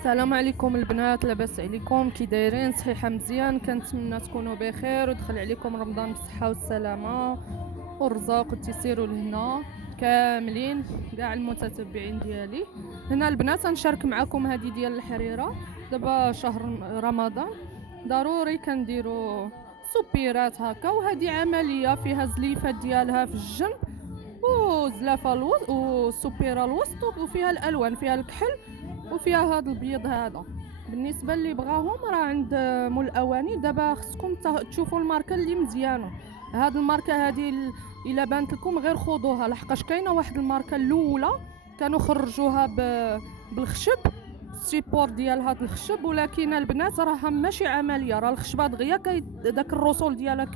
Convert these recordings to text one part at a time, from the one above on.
السلام عليكم البنات، لاباس عليكم؟ كي دايرين؟ صحيحه مزيان؟ كنتمنى تكونوا بخير ودخل عليكم رمضان بالصحه والسلامه والرزق والتيسير والهنا كاملين كاع المتتبعين ديالي. هنا البنات نشارك معكم هذه ديال الحريره. دابا شهر رمضان ضروري كنديروا سوبيرات هكا، وهذه عمليه فيها زليفات ديالها في الجنب وزلافه الوسط والسوبيره الوسط، وفيها الالوان، فيها الكحل وفيها هذا البيض هذا. بالنسبه اللي بغاهم راه عند مول الاواني. دابا خصكم تشوفوا الماركه اللي مزيانه. هاد الماركه هذه الا بانت لكم غير خذوها، لحقاش كاينه واحد الماركه الاولى كانوا خرجوها بالخشب، السيبور ديال هاد الخشب، ولكن البنات راها ماشي عمليه، راه الخشبه دغيا داك الرسول ديالها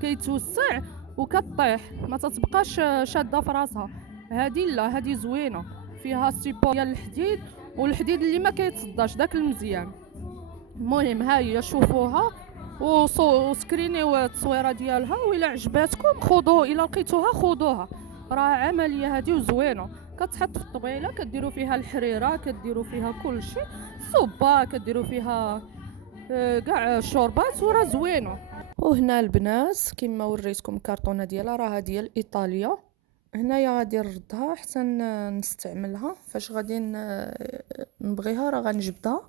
كيتوسع وكطيح، ما تتبقاش شاده في راسها. هذه لا، هذه زوينه، فيها السيبور ديال الحديد، والحديد اللي ما كيتصداش، داك المزيان. المهم ها هي شوفوها وسكرينيو التصويره ديالها، وإلا عجباتكم خذوه، الا لقيتوها خذوها. راه عمليه هذه وزوينه، كتحط في الطبيله، كديروا فيها الحريره، كديروا فيها كل شيء، صوبه كديروا فيها كاع الشوربات، وراه زوينه. وهنا البنات كما وريتكم الكرتونه ديالها، راها ديال ايطاليا. هنايا غادي نردها حتى نستعملها فاش غادي نبغيها، راه غنجبدها.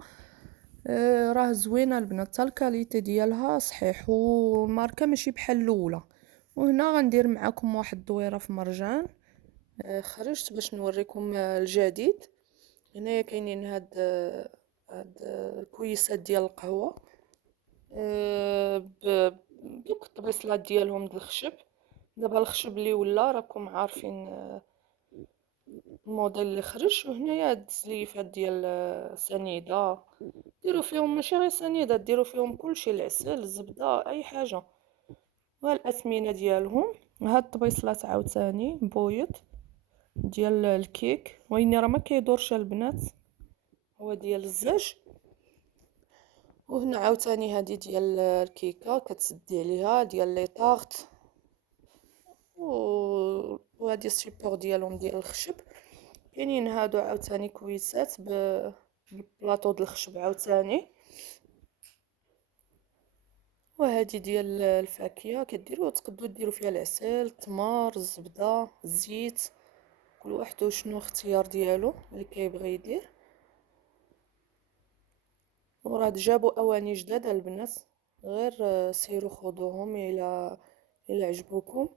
راه زوينه البنات، حتى الكاليتي ديالها صحيح، والماركه ماشي بحال الاولى. وهنا غندير معكم واحد الدويره في مرجان. خرجت باش نوريكم الجديد. هنايا كاينين هاد الكويسات ديال القهوه، بدوك الطبيصلات ديالهم د الخشب. دابا الخشب اللي ولا راكم عارفين، الموديل اللي خرج. وهنايا هاد الزليفات ديال سنيده، ديروا فيهم ماشي غير سنيده، ديروا فيهم كلشي، العسل، الزبده، اي حاجه. والاثمنه ديالهم، هاد الطبيصلات عاوتاني بويض ديال الكيك، ويني راه ما كيدورش البنات، هو ديال الزاج. وهنا عاوتاني هادي ديال الكيكه كتسدي عليها ديال لي طارت، وهادي السيبور ديالهم ديال الخشب. كاينين هادو عاوتاني كويسات بالبلاطو د الخشب عاوتاني. وهادي ديال الفاكهه، كديروا تقدروا ديروا فيها العسل، التمر، الزبده، الزيت، كل واحد وشنو اختيار ديالو اللي كيبغي يدير. وراه جابوا اواني جداد البنات، غير سيروا خذوهم الى عجبوكم.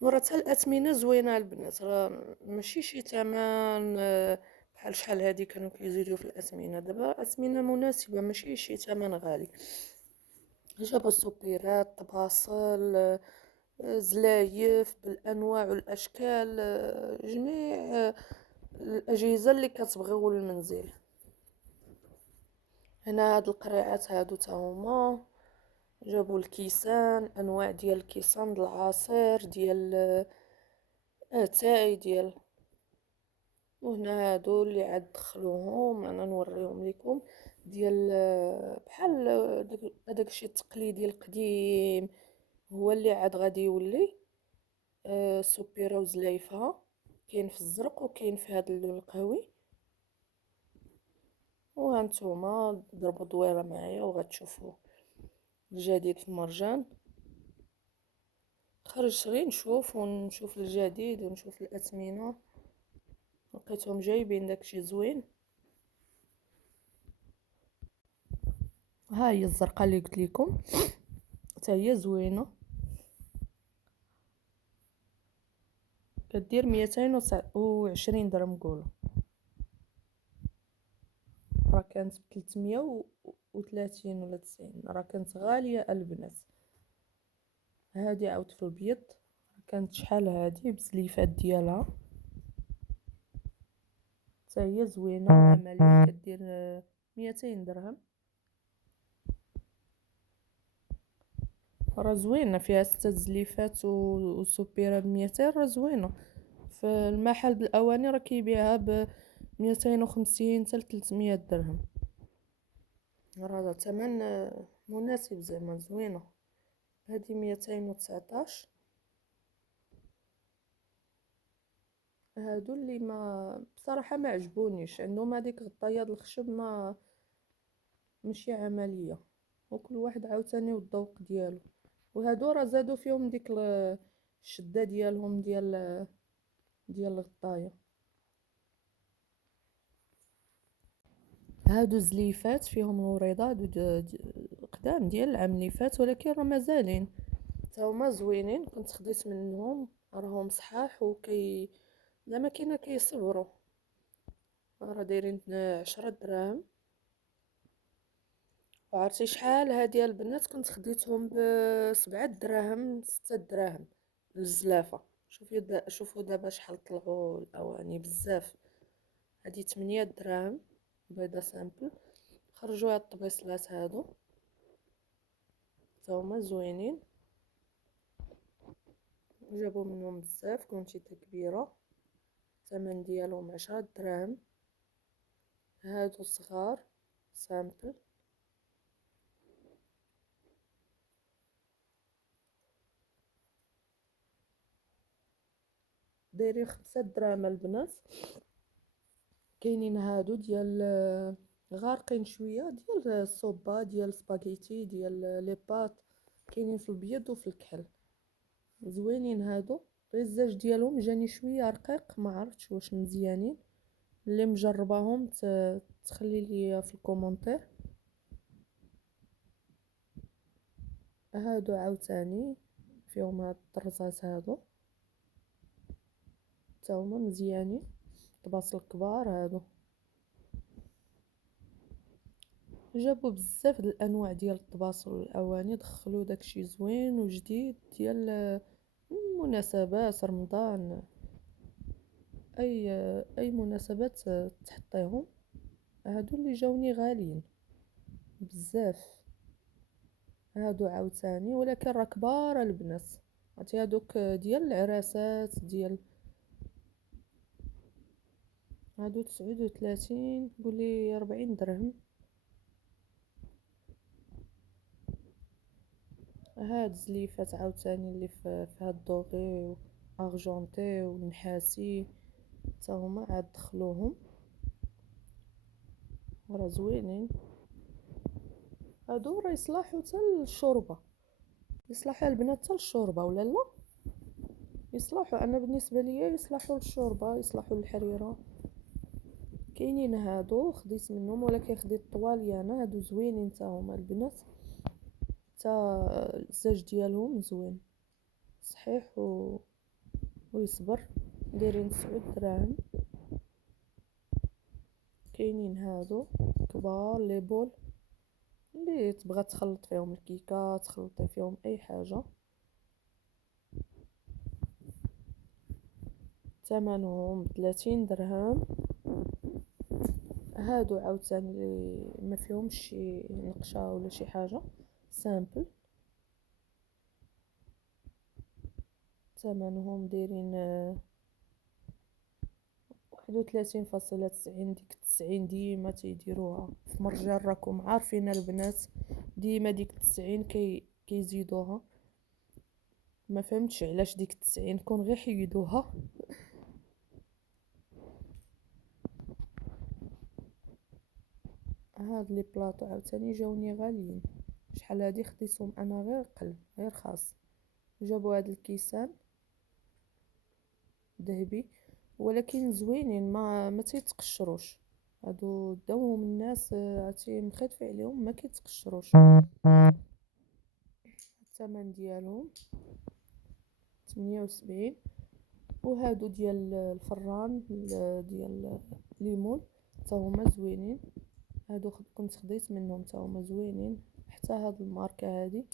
وراه حتى الاثمنه زوينه البنات، راه ماشي شي ثمن بحال شحال هادي كانوا كيزيدوا في الاثمنه. دابا اثمنه مناسبه، ماشي شي ثمن غالي. جابوا السوبيرات، طباصل، زلايف بالانواع والاشكال، جميع الاجهزه اللي كتبغيو للمنزل. هنا هاد القريعات هادو تا هما. جابوا الكيسان، انواع ديال الكيسان د العصير ديال اتاي ديال. وهنا هادو اللي عاد دخلوهم، انا نوريهم لكم، ديال بحال هذاك الشيء التقليدي القديم، هو اللي عاد غادي يولي سوبيره وزلايفها. كاين في الزرق وكاين في هذا اللون القهوي. وهانتوما ضربوا دويره معايا وغتشوفوا الجديد في مرجان. خرج غير ونشوف الجديد ونشوف الاثمنه، لقيتهم جايبين داكشي زوين. ها هي الزرقاء اللي قلت لكم، حتى هي زوينه، كدير 229 درهم قولوا. راه كانت ب 330 ولا 90، راه كانت غاليه البنات. هادي عاود في البيض، كانت شحال هادي بزليفات ديالها، حتى هي زوينه وعمليه، كدير 200 درهم. راه زوينه، فيها 6 زليفات وسوبيره ب200، راه زوينه. في المحل بالاواني راه كيبيعها ب 250 حتى 300 درهم. راه ثمن مناسب، زعما زوينه. هذه 219. هادو اللي ما بصراحة ما عجبونيش، عندهم هذيك غطاية د الخشب ما ماشي عملية، وكل واحد عاوتاني والذوق ديالو. وهادو راه زادو فيهم ديك الشدة ديالهم ديال الغطاية. هادو زليفات فيهم الوريضة، هادو قدام ديال العام اللي فات، ولكن راه مازالين تا هما زوينين. كنت خديت منهم، راهم صحاح زعما كاينه كيصبروا. راه دايرين 10 دراهم. وعرفتي شحال هادي البنات كنت خديتهم ب7 دراهم 6 دراهم الزلافه. شوفوا دابا شحال طلعوا الاواني بزاف. هادي 8 دراهم بيضه سامبل. خرجوا هاد الطبيصلات هادو تا هما زوينين، جابوا منهم بزاف كونتيته كبيره. الثمن ديالهم 10 دراهم. هادو صغار سامبل دايرين 5 دراهم البنات. كاينين هادو ديال غارقين شويه، ديال الصوبا ديال سباغيتي ديال لي بات. كاينين في البيض وفي الكحل، زوينين هادو. غير الزاج ديالهم جاني شويه رقيق، ما عرفتش واش مزيانين. اللي مجرباهم تخلي لي في الكومونتير. هادو عاوتاني فيهم هاد الطرزات هادو تا هما مزيانين، طباصل كبار هادو. جابوا بزاف د الانواع ديال الطباصل والاواني، دخلوا داكشي زوين وجديد ديال مناسبات رمضان، اي مناسبات تحطيهم. هادو اللي جاوني غاليين بزاف. هادو عاوتاني ولكن راه كبار البنات. عرفتي هادوك ديال العراسات ديال. هادو 39 قولي 40 درهم. هاد زليفات عاوتاني اللي في هاد الدوغي ارجونتي والنحاسي تا هما عاد دخلوهم، راه زوينين. هادو راه يصلحوا حتى للشوربه، يصلحوا البنات حتى للشوربه ولا لا؟ يصلحوا. انا بالنسبه ليا يصلحوا للشوربه، يصلحوا للحريره. كاينين هادو خديت منهم، ولكن خديت طواليانه. هادو زوينين تا هما البنات، تا الزاج ديالهم زوين صحيح ويصبر. دايرين 9 دراهم. كاينين هادو كبار لي بول اللي تبغى تخلط فيهم الكيكه، تخلطي فيهم اي حاجه. ثمنهم 30 درهم. هادو عاوتاني اللي ما فيهمش شي نقشه ولا شي حاجه، سامبل. ثمنهم دايرين 31.90. ديك 90 ديما تيديروها في مرجان، راكم عارفين البنات، ديما ديك 90 كيزيدوها. ما فهمتش علاش ديك 90 كون غير حيدوها. هاد لي بلاطو عاوتاني جاوني غاليين. شحال هادي خديتهم انا غير قلب غير خاص. جابوا هاد الكيسان ذهبي ولكن زوينين، ما تيتقشروش. هادو داوهم الناس عرفتي مخيطفي عليهم ما كيتقشروش. الثمن ديالهم 78. وهادو ديال الفران ديال ليمون تا هما زوينين. هادو كنت خديت منهم تا هما زوينين، حتى هاد الماركه هادي.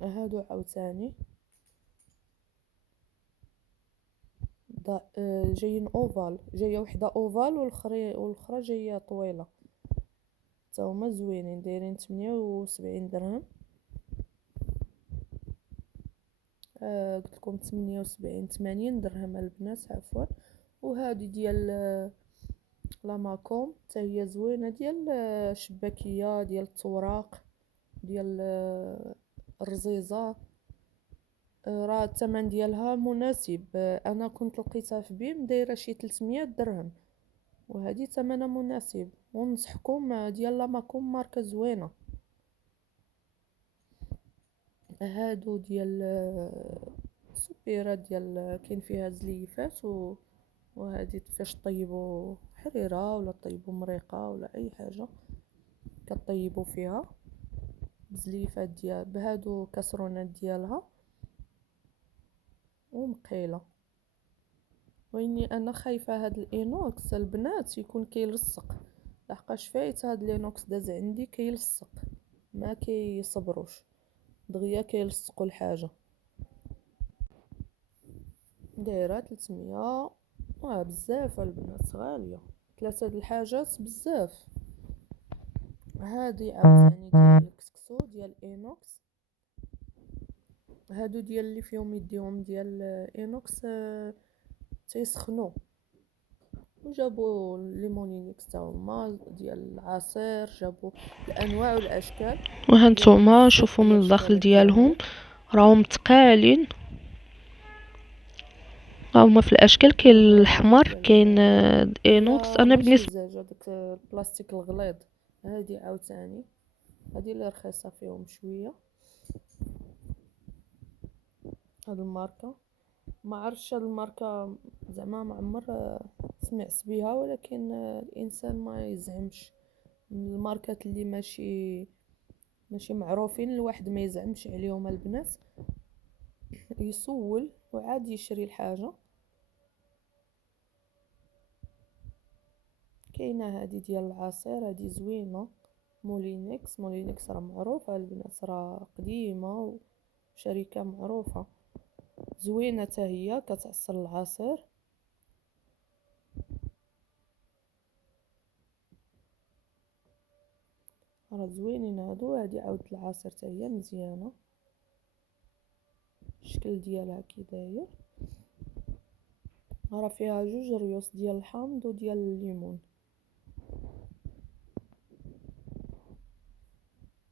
هادو عاوتاني جايين اوفال، جايه وحده اوفال والاخرى جايه طويله تا هما زوينين. دايرين 78 درهم. قلت لكم 78 80 درهم البنات عفوا. وهذه ديال لاماكوم حتى هي زوينه، ديال شباكيه ديال التوراق ديال الرزيزه. راه الثمن ديالها مناسب. انا كنت لقيتها في بيم دايره شي 300 درهم، وهذه ثمنها مناسب. وننصحكم ديال لاماكوم ماركه زوينه. هادو ديال السبيرات ديال كاين فيها زليفات وهذه فاش طيبوا حريره ولا طيبوا مريقه ولا اي حاجه كطيبوا فيها بزليفات ديال بهادو كاسرونات ديالها ومقيله. ويني انا خايفه هاد الانوكس البنات يكون كيلصق، لحقاش فايت هاد الانوكس داز عندي كيلصق، ما كيصبروش دغيا كيلصقوا الحاجه. دايره 300. بزاف البنات غاليه، ثلاثه د الحاجات بزاف. هادي عاوتاني ديال الكسكسو ديال اينوكس. هادو ديال اللي فيهم يديهم ديال اينوكس تيسخنوا. وجابوا ليمونينيكس تا هما ديال العصير، جابوا الانواع والاشكال. وهانتوما شوفوا من الداخل ديالهم راهم تقالين، هما في الاشكال كاين الاحمر كاين اينوكس. انا بالنسبه داك البلاستيك الغليظ. هادي عاوتاني هادي اللي رخيصه فيهم شويه. هاد الماركه ما عرفتش، هاد الماركه زعما ما عمر سمعت بها، ولكن الانسان ما يزعمش من الماركات اللي ماشي معروفين الواحد ما يزعمش عليهم البنات، يسول وعاد يشري الحاجه. كاينه هذه ديال العصير، هذه زوينه. مولينكس راه معروفه البنات، راه قديمه وشركه معروفه زوينه حتى هي كتعصر العصير. راه زوينين هادو. هادي عاود العصير حتى هي مزيانه، الشكل ديالها كي داير. راه فيها جوج ريوس ديال الحامض وديال الليمون.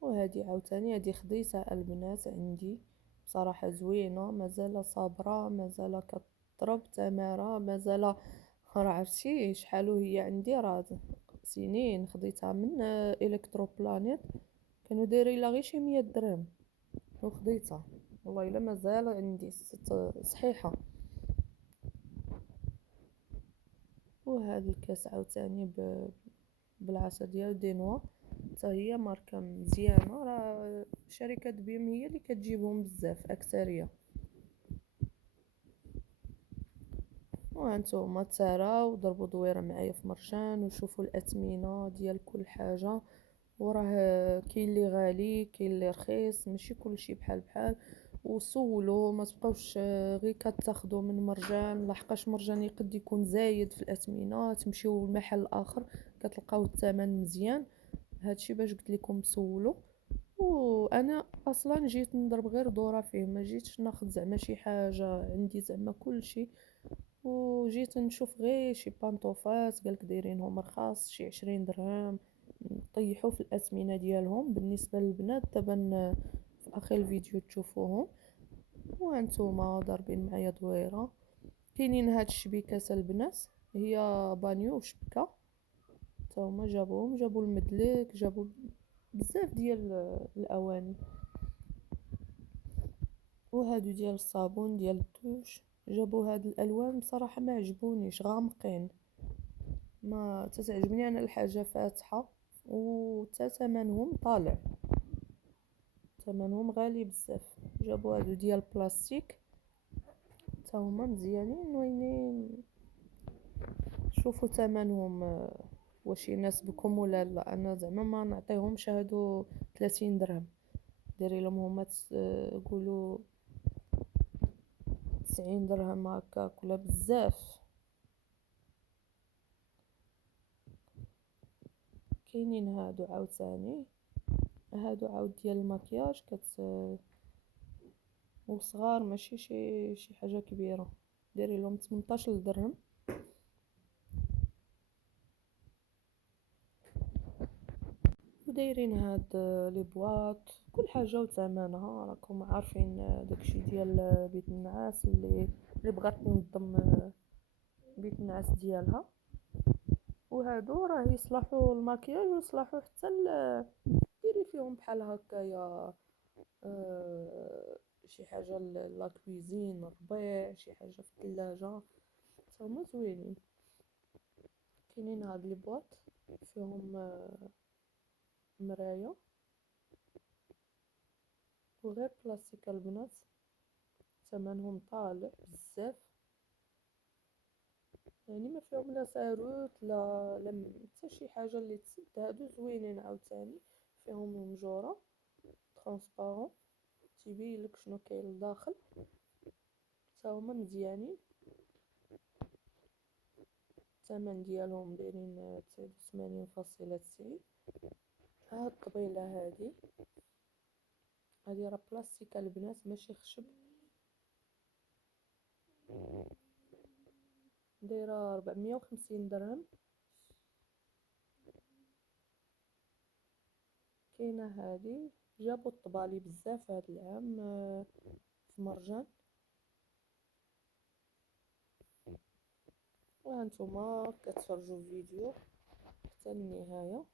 وهذه عاوتاني هذه خديتها البنات عندي بصراحه زوينه، مازال صابره، مازال كضرب تماره، مازال. راه عرفتي شحال وهي عندي، راه سنين خديتها من الكترو بلانيت، كانوا دايرين لها غير شي 100 درهم وخديتها. والله الا مازال عندي صحيحه. وهذا الكاس عاوتاني بالعصير ديال دينوا، حتى هي ماركه مزيانه. راه شركه بيم هي اللي كتجيبهم بزاف اكثريه. وهانتوما تساراو ضربوا دويره معايا في مرشان وشوفوا الاثمنه ديال كل حاجه. وراه كاين اللي غالي كاين اللي رخيص، ماشي كلشي بحال. وسولوا ما تبقاوش غير كتاخذوا من مرجان، لحقاش مرجان يقد يكون زايد في الاثمنه، تمشيو لمحل اخر كتلقاو الثمن مزيان. هادشي باش قلت لكم سولوا. وانا اصلا جيت نضرب غير دوره فيه، ما جيتش ناخذ زعما شي حاجه عندي زعما كلشي. وجيت نشوف غير شي بانطوفات قالك دايرينهم رخاص شي 20 درهم، طيحوا في الأثمنة ديالهم بالنسبة للبنات. دابا في اخر الفيديو تشوفوهم. وانتوما ضاربين معايا دويره. كاينين هاد الشبيكات البنات، هي بانيو وشبكه، تا هما جابوا المدلك، جابوا بزاف ديال الاواني. وهادو ديال الصابون ديال الدوش. جابوا هاد الالوان بصراحه ما عجبونيش، غامقين، ما تتعجبني انا الحاجه فاتحه. وتا ثمنهم طالع، ثمنهم غالي بزاف. جابوا هادو ديال بلاستيك تا هما مزيانين، وينين شوفوا ثمنهم واش يناسبكم ولا لا. انا زعما ما نعطيهمش هادو 30 درهم، ديري لهم هما قولوا 90 درهم هكاك ولا بزاف. كاينين هادو عاوتاني، هادو عاود ديال المكياج وصغار، ماشي شي حاجه كبيره، ديري لهم 18 درهم. دايرين هاد لي بواط كل حاجه وثمنها، راكم عارفين داكشي ديال بيت النعاس اللي بغات تنظم بيت النعاس ديالها. وهادو راه يصلحوا الماكياج ويصلحوا حتى ديري فيهم بحال هكايا شي حاجه لا كويزين، ربيع، شي حاجه في الثلاجه، هما زوينين. كاينين هاد لي بواط فيهم مرايه وغير بلاستيك البنات، ثمنهم طالع بزاف، يعني ما فيهم لا ساروت لا حتى شي حاجه اللي تسد. هادو زوينين عاوتاني، فيهم مجوره ترونسبارون تيبين لك شنو كاين لداخل، حتى هما مزيانين. الثمن ديالهم دايرين 89.90. هاد الطبيله هادي راه بلاستيك البنات ماشي خشب، دايره 450 درهم. كاينه هادي جابوا الطبالي بزاف هاد العام في مرجان. وهانتوما كتفرجوا الفيديو حتى النهايه.